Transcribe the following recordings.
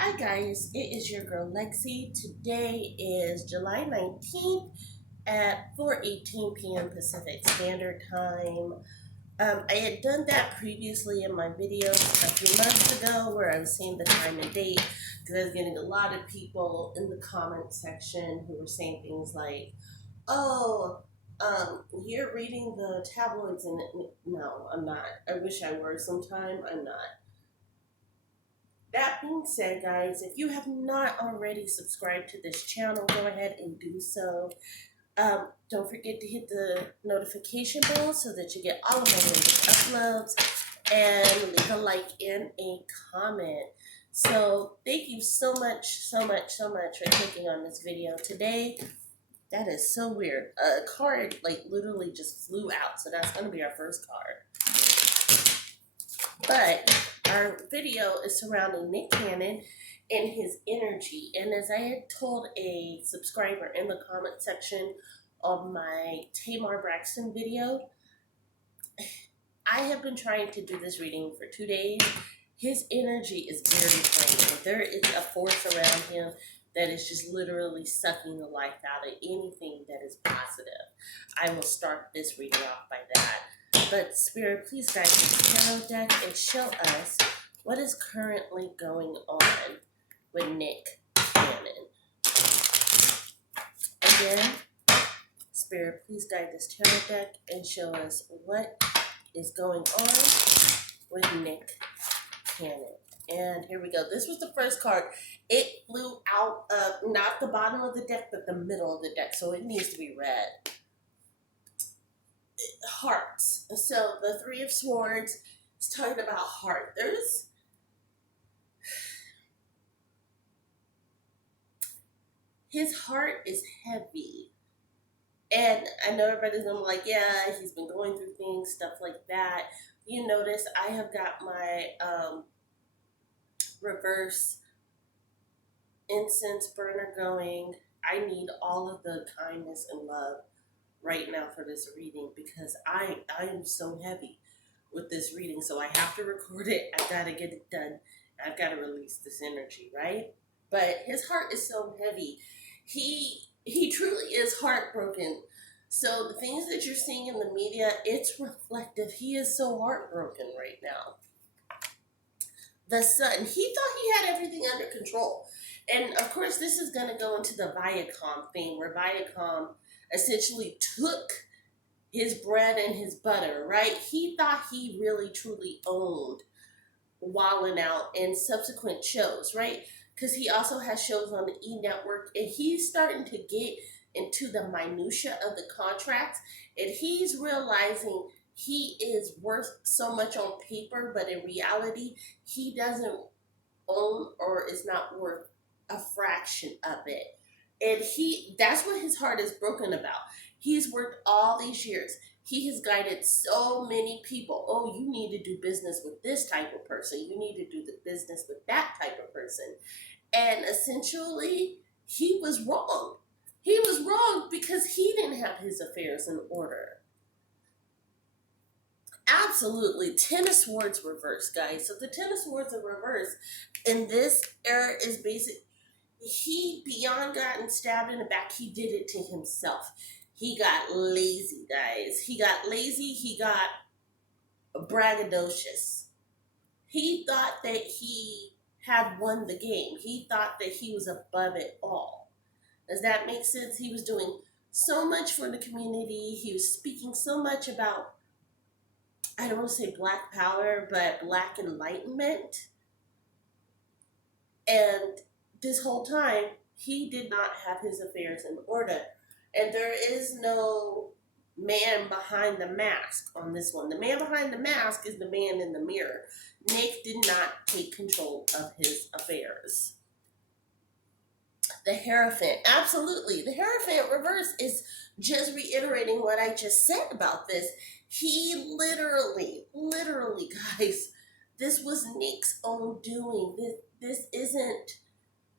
Hi guys, it is your girl Lexi. Today is July 19th at 4:18 p.m. Pacific Standard Time. I had done that previously in my videos a few months ago where I was saying the time and date because I was getting a lot of people in the comment section who were saying things like, oh, you're reading the tabloids and no, I'm not. I wish I were sometime. I'm not. That being said, guys, if you have not already subscribed to this channel, go ahead and do so. Don't forget to hit the notification bell so that you get all of my latest uploads, and leave a like and a comment. So thank you so much for clicking on this video today. That is so weird. A card like literally just flew out, so that's going to be our first card. But our video is surrounding Nick Cannon and his energy. And as I had told a subscriber in the comment section of my Tamar Braxton video, I have been trying to do this reading for 2 days. His energy is very draining. There is a force around him that is just literally sucking the life out of anything that is positive. I will start this reading off by that. But Spirit, please guide this tarot deck and show us what is currently going on with Nick Cannon. Again, Spirit, please guide this tarot deck and show us what is going on with Nick Cannon. And here we go. This was the first card. It flew out of not the bottom of the deck, but the middle of the deck. So it needs to be read. Hearts. So the Three of Swords is talking about heart. His heart is heavy. And I know everybody's gonna be like, yeah, he's been going through things, stuff like that. You notice I have got my reverse incense burner going. I need all of the kindness and love right now for this reading because I am so heavy with this reading, so I have to record it. I gotta get it done. I've got to release this energy, right? But his heart is so heavy. He truly is heartbroken. So the things that you're seeing in the media, it's reflective. He is so heartbroken right now. The Sun, he thought he had everything under control. And of course, this is going to go into the Viacom thing, where Viacom essentially took his bread and his butter, right? He thought he really truly owned Wildin' Out and subsequent shows, right? Because he also has shows on the E! Network, and he's starting to get into the minutia of the contracts, and he's realizing he is worth so much on paper, but in reality, he doesn't own or is not worth a fraction of it. And that's what his heart is broken about. He's worked all these years. He has guided so many people. Oh, you need to do business with this type of person. You need to do the business with that type of person. And essentially, he was wrong. He was wrong because he didn't have his affairs in order. Absolutely. Ten of Swords reverse, guys. So the Ten of Swords in reverse in this era is basic. He, beyond getting stabbed in the back, he did it to himself. He got lazy, guys. He got lazy. He got braggadocious. He thought that he had won the game. He thought that he was above it all. Does that make sense? He was doing so much for the community. He was speaking so much about, I don't want to say black power, but black enlightenment. And this whole time, he did not have his affairs in order. And there is no man behind the mask on this one. The man behind the mask is the man in the mirror. Nick did not take control of his affairs. The Hierophant, absolutely. The Hierophant reverse is just reiterating what I just said about this. He literally, guys, this was Nick's own doing. This isn't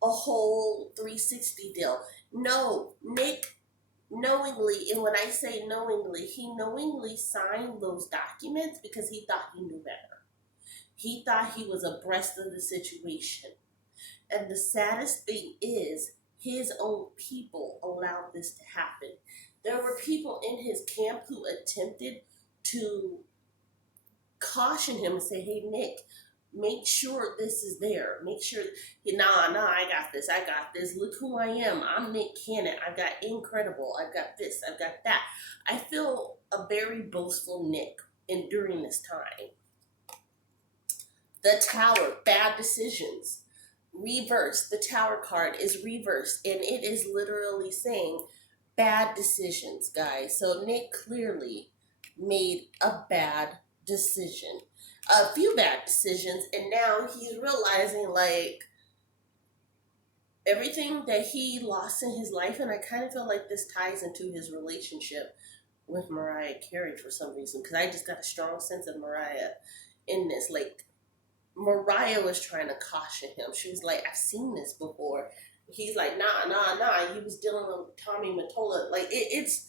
a whole 360 deal. No, Nick knowingly, and when I say knowingly, he knowingly signed those documents because he thought he knew better. He thought he was abreast of the situation. And the saddest thing is, his own people allowed this to happen. There were people in his camp who attempted to caution him and say, hey, Nick, make sure this is there. Make sure, I got this. I got this. Look who I am. I'm Nick Cannon. I've got incredible. I've got this. I've got that. I feel a very boastful Nick during this time. The Tower, bad decisions. Reverse. The Tower card is reversed, and it is literally saying bad decisions, guys. So Nick clearly made a bad decision. A few bad decisions, and now he's realizing, like, everything that he lost in his life, and I kind of feel like this ties into his relationship with Mariah Carey for some reason, because I just got a strong sense of Mariah in this. Like, Mariah was trying to caution him. She was like, I've seen this before. He's like, nah. He was dealing with Tommy Mottola. Like, it's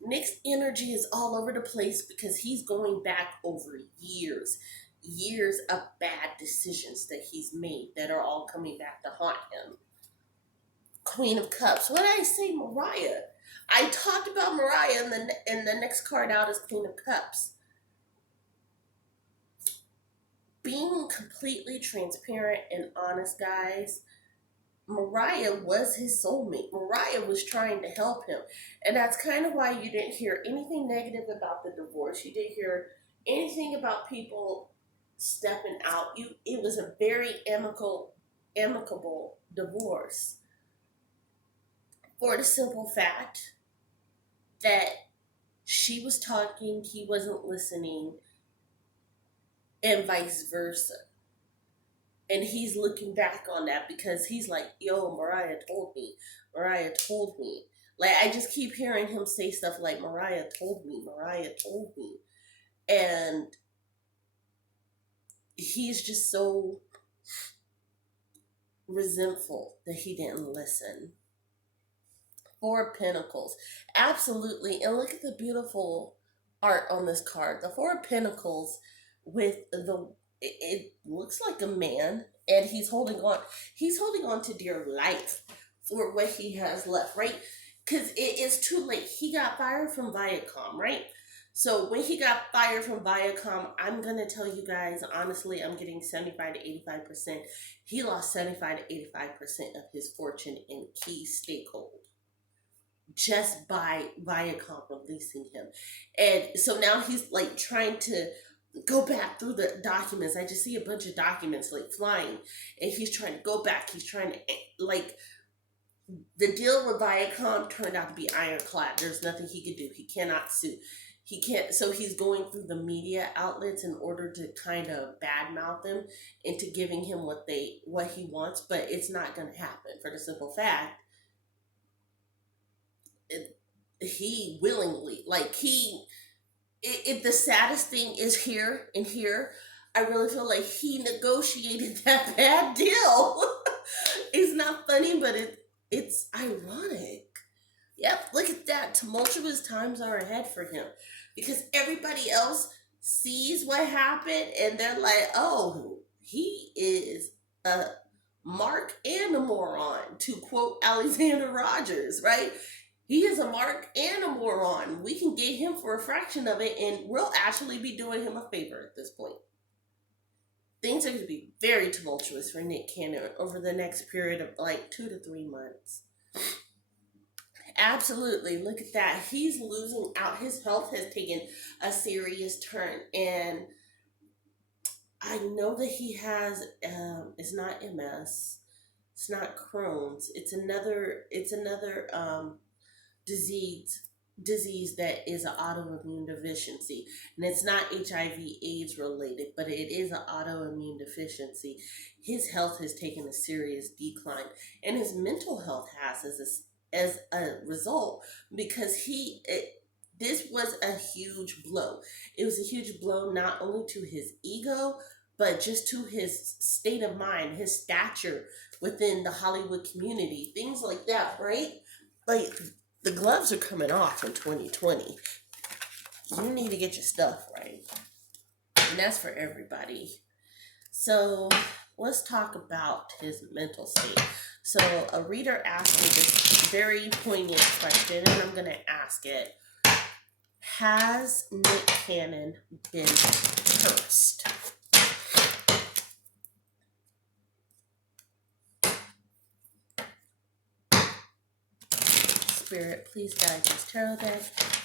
Nick's energy is all over the place because he's going back over years of bad decisions that he's made that are all coming back to haunt him. Queen of Cups. What did I say, Mariah? I talked about Mariah, and the next card out is Queen of Cups. Being completely transparent and honest, guys, Mariah was his soulmate. Mariah was trying to help him. And that's kind of why you didn't hear anything negative about the divorce. You didn't hear anything about people stepping out. It was a very amicable divorce. For the simple fact that she was talking, he wasn't listening, and vice versa. And he's looking back on that because he's like, yo, Mariah told me. Like, I just keep hearing him say stuff like, Mariah told me. And he's just so resentful that he didn't listen. Four of Pentacles. Absolutely. And look at the beautiful art on this card. The Four of Pentacles with it looks like a man, and he's holding on to dear life for what he has left, right? Because it is too late. He got fired from Viacom, right? So when he got fired from Viacom, I'm going to tell you guys, honestly, I'm getting 75 to 85%. He lost 75 to 85% of his fortune in key stakehold just by Viacom releasing him. And so now he's like trying to go back through the documents. I just see a bunch of documents like flying, and he's trying to go back. He's trying to, like, the deal with Viacom turned out to be ironclad. There's nothing he could do. He cannot sue. He can't. So he's going through the media outlets in order to kind of badmouth them into giving him what he wants, but it's not going to happen for the simple fact he willingly, like, the saddest thing is here, I really feel like he negotiated that bad deal. It's not funny, but it's ironic. Yep, look at that. Tumultuous times are ahead for him because everybody else sees what happened and they're like, oh, he is a mark and a moron, to quote Alexander Rogers, right? He is a mark and a moron. We can get him for a fraction of it, and we'll actually be doing him a favor at this point. Things are going to be very tumultuous for Nick Cannon over the next period of like 2 to 3 months. Absolutely. Look at that. He's losing out. His health has taken a serious turn, and I know that he has, it's not MS, it's not Crohn's, it's another disease that is an autoimmune deficiency, and it's not HIV/AIDS related, but it is an autoimmune deficiency. His health has taken a serious decline, and his mental health has as a result, because this was a huge blow. It was a huge blow not only to his ego, but just to his state of mind, his stature within the Hollywood community, things like that, right? Like, the gloves are coming off in 2020. You need to get your stuff right. And that's for everybody. So let's talk about his mental state. So a reader asked me this very poignant question, and I'm going to ask it. Has Nick Cannon been cursed? Spirit, please guide this tarot deck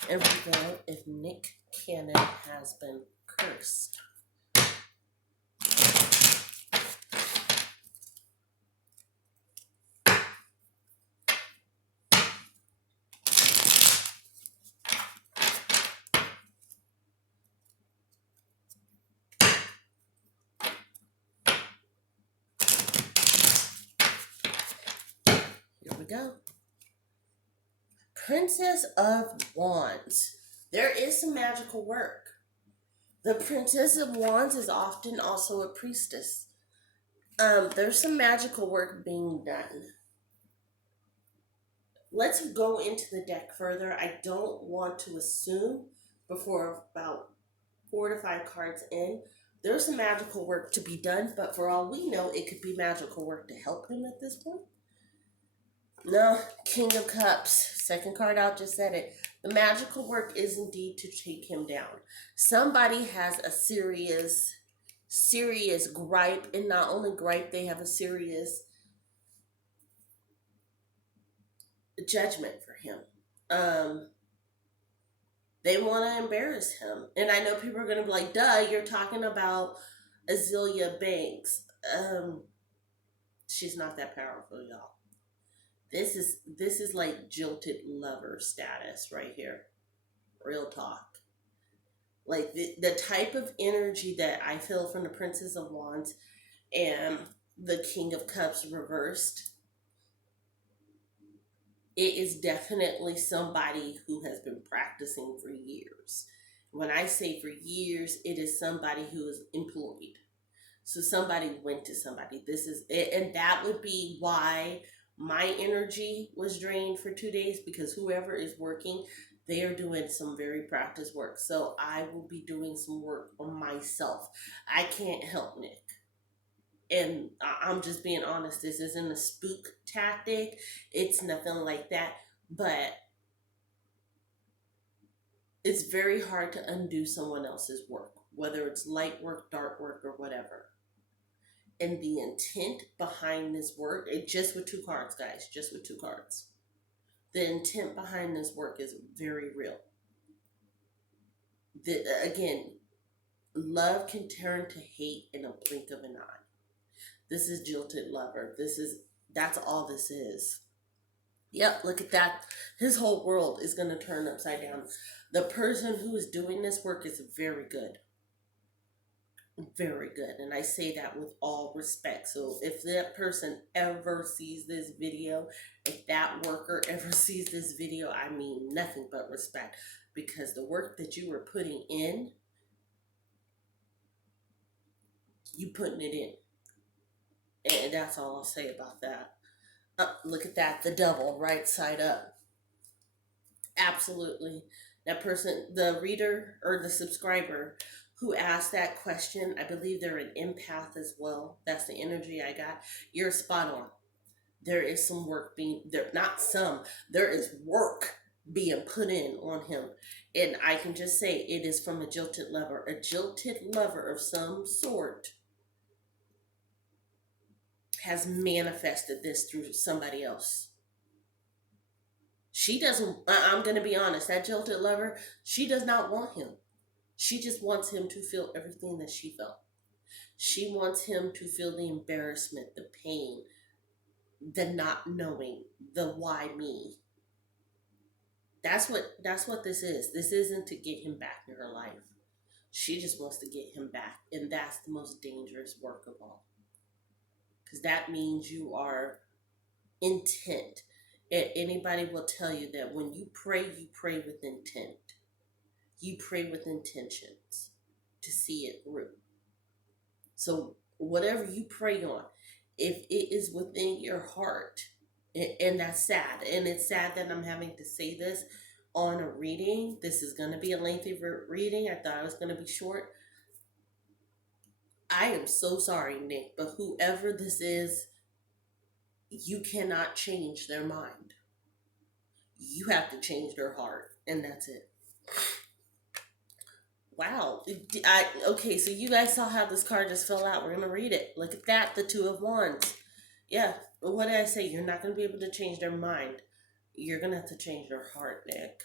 and reveal if Nick Cannon has been cursed. Here we go. Princess of Wands. There is some magical work. The Princess of Wands is often also a priestess. There's some magical work being done. Let's go into the deck further. I don't want to assume before about 4 to 5 cards in. There's some magical work to be done, but for all we know, it could be magical work to help him at this point. No, King of Cups. Second card out just said it. The magical work is indeed to take him down. Somebody has a serious gripe, and not only gripe, they have a serious judgment for him. They want to embarrass him. And I know people are going to be like, duh, you're talking about Azealia Banks. She's not that powerful, y'all. This is like jilted lover status right here. Real talk. Like the type of energy that I feel from the Princess of Wands and the King of Cups reversed, it is definitely somebody who has been practicing for years. When I say for years, it is somebody who is employed. So somebody went to somebody. This is it, and that would be why my energy was drained for 2 days, because whoever is working, they are doing some very practiced work. So I will be doing some work on myself. I can't help Nick. And I'm just being honest, this isn't a spook tactic. It's nothing like that. But it's very hard to undo someone else's work, whether it's light work, dark work, or whatever. And the intent behind this work, just with 2 cards, guys, just with 2 cards. The intent behind this work is very real. Again, love can turn to hate in a blink of an eye. This is jilted lover. That's all this is. Yep, look at that. His whole world is going to turn upside down. The person who is doing this work is very good. Very good. And I say that with all respect. So if that person ever sees this video, if that worker ever sees this video, I mean nothing but respect. Because the work that you were putting in, you putting it in. And that's all I'll say about that. Look at that. The double, right side up. Absolutely. That person, the reader or the subscriber who asked that question, I believe they're an empath as well. That's the energy I got. You're spot on. There is some work being, there is work being put in on him. And I can just say it is from a jilted lover. A jilted lover of some sort has manifested this through somebody else. She doesn't, I'm going to be honest, that jilted lover, she does not want him. She just wants him to feel everything that she felt. She wants him to feel the embarrassment, the pain, the not knowing, the why me. That's what this is. This isn't to get him back in her life. She just wants to get him back. And that's the most dangerous work of all. Because that means you are intent. And anybody will tell you that when you pray with intent. You pray with intentions to see it through. So whatever you pray on, if it is within your heart, and that's sad, and it's sad that I'm having to say this on a reading. This is going to be a lengthy reading. I thought it was going to be short. I am so sorry, Nick, but whoever this is, you cannot change their mind. You have to change their heart, and that's it. Wow. Okay, so you guys saw how this card just fell out. We're going to read it. Look at that, the Two of Wands. Yeah, what did I say? You're not going to be able to change their mind. You're going to have to change their heart, Nick.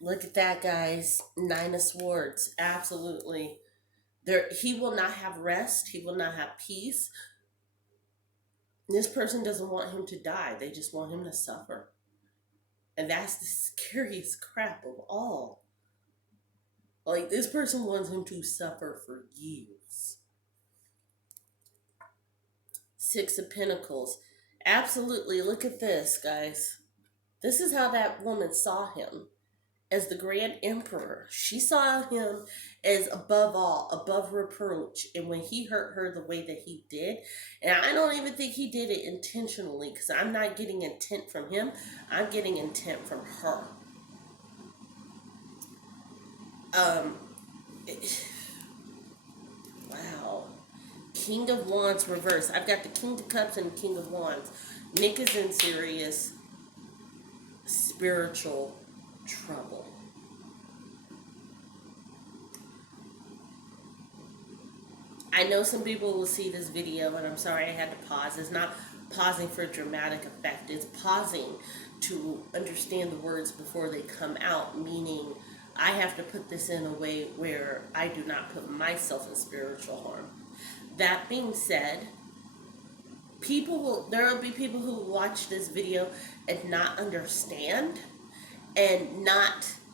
Look at that, guys. Nine of Swords. Absolutely. He will not have rest. He will not have peace. This person doesn't want him to die. They just want him to suffer. And that's the scariest crap of all. Like, this person wants him to suffer for years. Six of Pentacles. Absolutely. Look at this, guys. This is how that woman saw him. As the Grand Emperor. She saw him as above all, above reproach. And when he hurt her the way that he did, and I don't even think he did it intentionally, because I'm not getting intent from him. I'm getting intent from her. Wow. King of Wands reverse. I've got the King of Cups and King of Wands. Nick is in serious spiritual trouble. I know some people will see this video, and I'm sorry I had to pause. It's not pausing for dramatic effect. It's pausing to understand the words before they come out, meaning I have to put this in a way where I do not put myself in spiritual harm. That being said, there will be people who watch this video and not understand, and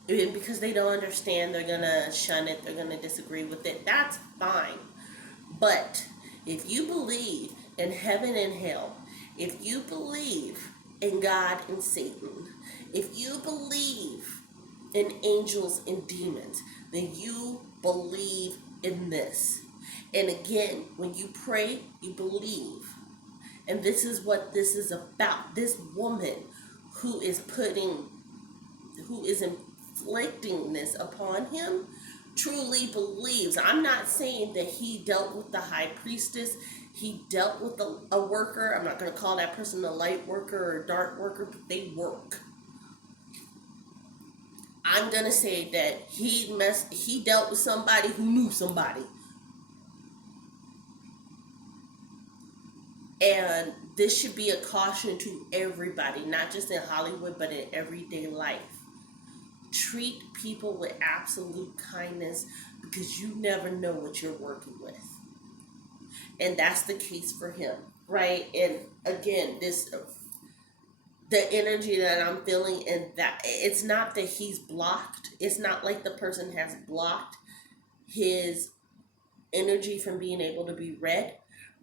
because they don't understand, they're gonna shun it, they're gonna disagree with it. That's fine. But if you believe in heaven and hell, if you believe in God and Satan, if you believe in angels and demons, then you believe in this. And again, when you pray, you believe. And this is what this is about. This woman who is inflicting this upon him truly believes. I'm not saying that he dealt with the high priestess. He dealt with a worker. I'm not going to call that person a light worker or a dark worker, but they work. I'm going to say that he dealt with somebody who knew somebody. And this should be a caution to everybody, not just in Hollywood, but in everyday life. Treat people with absolute kindness, because you never know what you're working with. And that's the case for him, right? And again, the energy that I'm feeling, and that it's not that he's blocked. It's not like the person has blocked his energy from being able to be read.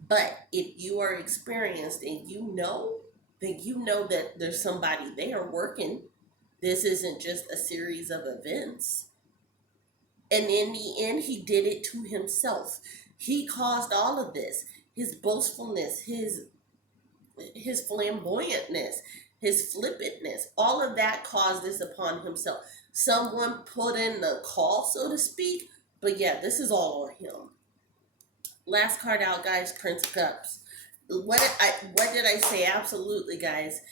But if you are experienced and you know, then you know that there's somebody there working. This isn't just a series of events. And in the end, he did it to himself. He caused all of this. His boastfulness, his flamboyantness, his flippantness, all of that caused this upon himself. Someone put in the call, so to speak. But yeah, this is all on him. Last card out, guys, Prince of Cups. What did I say? Absolutely, guys.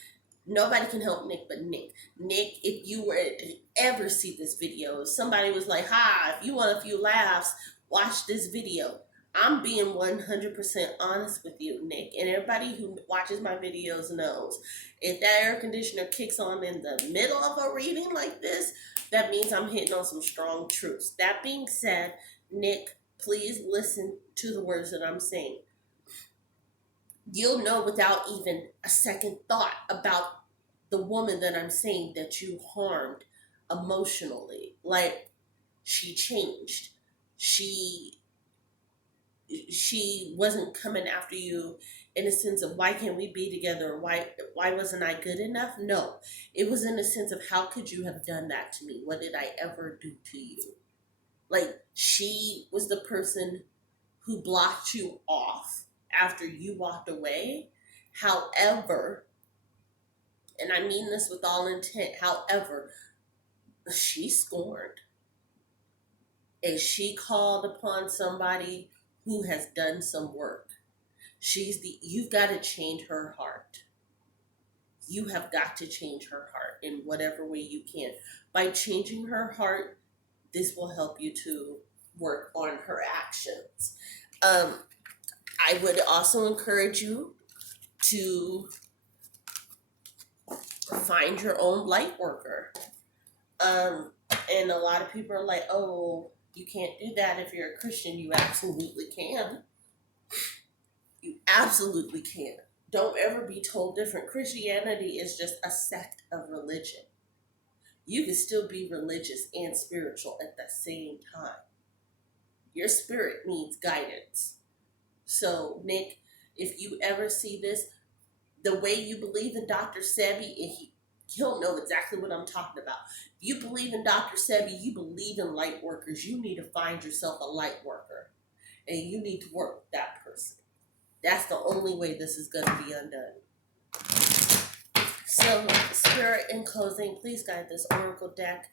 Nobody can help Nick but Nick. Nick, if you were to ever see this video, if somebody was like, hi, if you want a few laughs, watch this video. I'm being 100% honest with you, Nick. And everybody who watches my videos knows. If that air conditioner kicks on in the middle of a reading like this, that means I'm hitting on some strong truths. That being said, Nick, please listen to the words that I'm saying. You'll know without even a second thought about the woman that I'm saying that you harmed emotionally. Like, she changed. She wasn't coming after you in a sense of why can't we be together, or why wasn't I good enough? No, it was in a sense of how could you have done that to me? What did I ever do to you? Like, she was the person who blocked you off after you walked away. However, and I mean this with all intent, however, she scorned. and she called upon somebody who has done some work. You've got to change her heart. You have got to change her heart in whatever way you can. By changing her heart, this will help you to work on her actions. I would also encourage you to find your own light worker. And a lot of people are like, oh, you can't do that if you're a Christian. You absolutely can. You absolutely can. Don't ever be told different. Christianity is just a sect of religion. You can still be religious and spiritual at the same time. Your spirit needs guidance. So, Nick, if you ever see this, the way you believe in Dr. Sebi, and he'll know exactly what I'm talking about. If you believe in Dr. Sebi, you believe in light workers, you need to find yourself a light worker. And you need to work with that person. That's the only way this is going to be undone. So, Spirit, in closing, please guide this oracle deck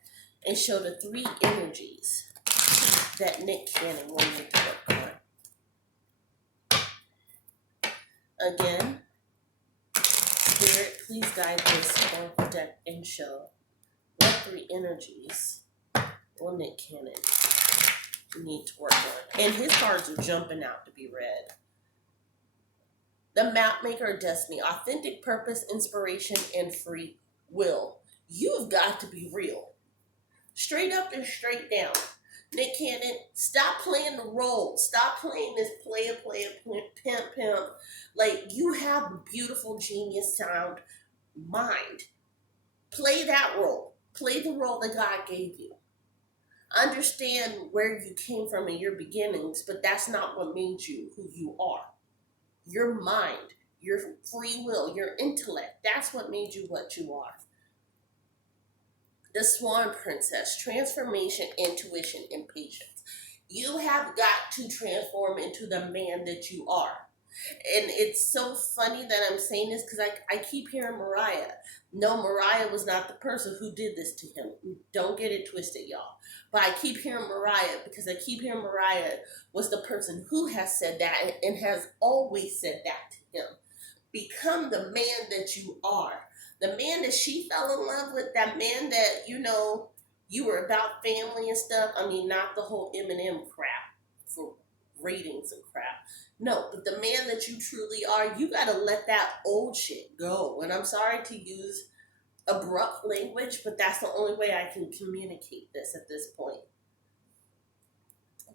and show the 3 energies that Nick Cannon wanted to work on. Again, Spirit, please guide this oracle deck and show what 3 energies will Nick Cannon need to work on. And his cards are jumping out to be read. The map maker of destiny, authentic purpose, inspiration, and free will. You've got to be real. Straight up and straight down. Nick Cannon, stop playing the role. Stop playing this player, pimp. Like, you have a beautiful genius sound mind. Play that role. Play the role that God gave you. Understand where you came from in your beginnings, but that's not what made you who you are. Your mind, your free will, your intellect, that's what made you what you are. The Swan Princess, transformation, intuition, and patience. You have got to transform into the man that you are. And it's so funny that I'm saying this because I keep hearing Mariah. No, Mariah was not the person who did this to him. Don't get it twisted, y'all. But I keep hearing Mariah because I keep hearing Mariah was the person who has said that and has always said that to him. Become the man that you are. The man that she fell in love with, that man that, you were about family and stuff. I mean, not the whole Eminem crap for ratings and crap. No, but the man that you truly are, you got to let that old shit go. And I'm sorry to use abrupt language, but that's the only way I can communicate this at this point.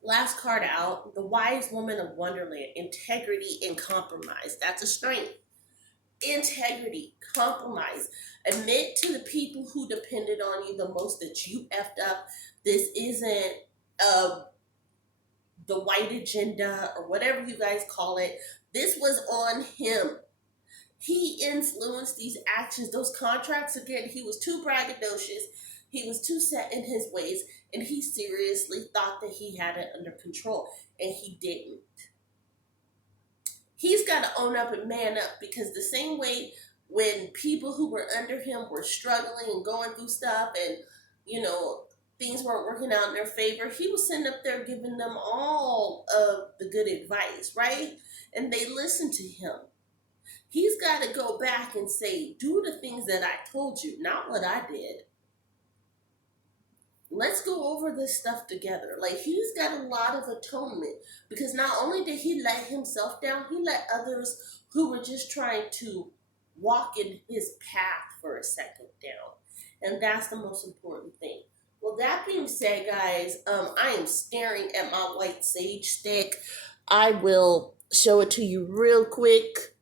Last card out, the wise woman of Wonderland, integrity and compromise. That's a strength. Integrity, compromise. Admit to the people who depended on you the most that you effed up. This isn't the white agenda or whatever you guys call it. This was on him. He influenced these actions, those contracts. Again, he was too braggadocious. He was too set in his ways, and he seriously thought that he had it under control, and he didn't. He's got to own up and man up, because the same way when people who were under him were struggling and going through stuff and, things weren't working out in their favor, he was sitting up there giving them all of the good advice, right? And they listened to him. He's got to go back and say, do the things that I told you, not what I did. Let's go over this stuff together. Like, he's got a lot of atonement, because not only did he let himself down, he let others who were just trying to walk in his path for a second down. And that's the most important thing. Well, that being said, guys, I am staring at my white sage stick. I will show it to you real quick.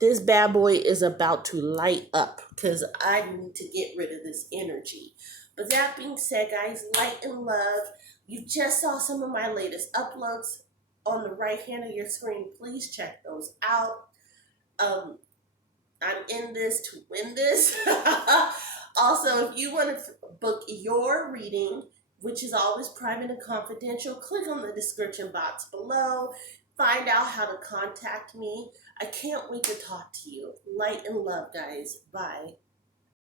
This bad boy is about to light up because I need to get rid of this energy. But that being said, guys, light and love. You just saw some of my latest uploads on the right hand of your screen. Please check those out. I'm in this to win this. Also, if you want to book your reading, which is always private and confidential, click on the description box below. Find out how to contact me. I can't wait to talk to you. Light and love, guys. Bye.